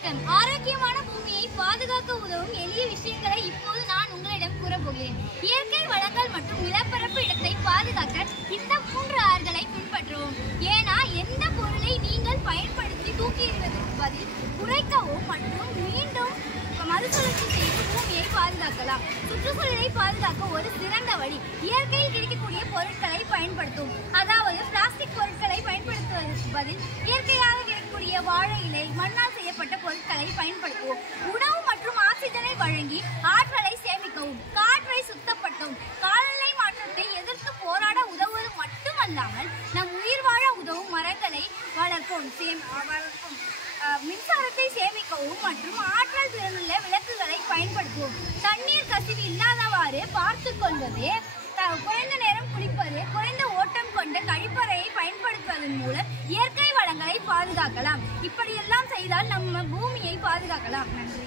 ஆரோக்கியமான பூமியை பாதுகாக்க உதவும் எளிய விஷயங்களை இப்போது நான் உங்களிடம் கூறப்போகிறேன். இயற்கை வளங்கள் மற்றும் நிலப்பரப்பு இடத்தை பாதுகாக்க இந்த 3 ஆறுகளை பின்பற்றுவோம். ஏன்னா எந்த பொருளை நீங்கள் பயன்படுத்தி தூக்கி எறிவதற்கு பதில் குறைக்கவும் மற்றும் மீண்டும் மறுசுழற்சி செய்து பூமியை பாதுகாக்கலாம். சுற்றுச்சூழலை பாதுகாக்க ஒரு சிறந்த வழி இயற்கையில் கிடைக்கக்கூடிய பொருட்களை பயன்படுத்தும். அதாவது பிளாஸ்டிக் பொருட்களை பயன்படுத்துவதற்கு பதில் இயற்கையாக கிடைக்கக்கூடிய வாழை இலை, மண்ணால் செய்யப்பட்ட பொருட்களை பயன்படுத்துவோம். உணவு மற்றும் ஆக்சிஜனை வழங்கி ஆற்றலை சேமிக்கவும், காற்றை சுத்தப்படுத்தவும், காலநிலை மாற்றத்தை எதிர்த்து போராட உதவுவது மட்டுமல்லாமல் நம் உயிர் வாழ உதவும் மரங்களை வளர்ப்போம். மின்சாரத்தை சேமிக்கவும் மற்றும் ஆற்றல் திறனுள்ள விளக்குகளை பயன்படுத்துவோம். தண்ணீர் கசிவு இல்லாதவாறு பார்த்துக் கொள்வது, குறைந்த நேரம் குளிப்பது, குறைந்த ஓட்டம் கொண்ட கழிப்பறையை பயன்படுத்துவதன் மூலம் இயற்கை வளங்களை பாதுகாக்கலாம். இப்படியெல்லாம் செய்தால் நம்ம பூமியை பாதுகாக்கலாம். நன்றி.